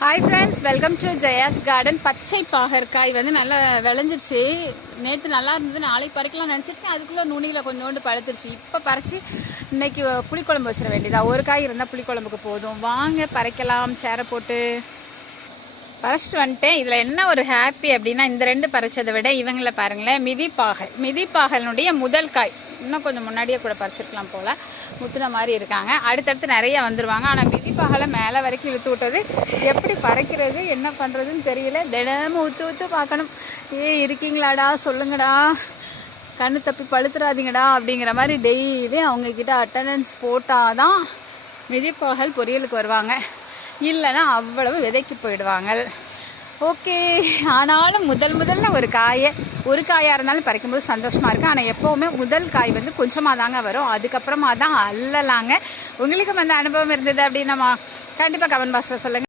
Hi friends, welcome to Jaya's garden. பச்சை பாகற்காய் வந்து நல்லா விளைஞ்சிருச்சு. நேற்று நல்லா இருந்தது, நாளைக்கு பறிக்கலாம் நினச்சிருக்கேன். அதுக்குள்ளே நுனியில் கொஞ்சோண்டு பழுத்துருச்சு. இப்போ பறித்து இன்னைக்கு புளிக்குழம்பு வச்சிட வேண்டியதா. ஒரு காய் இருந்தால் புளிக்குழம்புக்கு போதும். வாங்க பறிக்கலாம். சேரை போட்டு பறிச்சிட்டு வந்துட்டேன். இதில் என்ன ஒரு ஹாப்பி அப்படின்னா, இந்த ரெண்டு பறிச்சதை விட இவங்கள பாருங்களேன், மிதிப்பாகலுடைய முதல் காய். இன்னும் கொஞ்சம் முன்னாடியே கூட பறிச்சிருக்கலாம் போல், முத்துன மாதிரி இருக்காங்க. அடுத்தடுத்து நிறைய வந்துடுவாங்க. ஆனால் மிதிப்பாகலை மேலே வரைக்கும் இழுத்து விட்டது. எப்படி பறிக்கிறது என்ன பண்ணுறதுன்னு தெரியல. தினமும் ஊற்று பார்க்கணும். இருக்கீங்களாடா சொல்லுங்கடா, கண்ணு தப்பி பழுத்துறாதீங்கடா அப்படிங்கிற மாதிரி டெய்லி அவங்கக்கிட்ட அட்டண்டன்ஸ் போட்டால் தான் மிதிப்பாகல் பொரியலுக்கு வருவாங்க. இல்லைன்னா அவ்வளவு விதைக்கு போயிடுவாங்க. ஓகே, ஆனாலும் முதல்ல ஒரு காயாக இருந்தாலும் பறிக்கும்போது சந்தோஷமாக இருக்குது. ஆனால் எப்போவுமே முதல் காய் வந்து கொஞ்சமாக தாங்க வரும். அதுக்கப்புறமா தான் அல்லலாங்க. உங்களுக்கு வந்து அனுபவம் இருந்தது அப்படின்னா கண்டிப்பாக கமெண்ட் பாக்ஸில் சொல்லுங்கள்.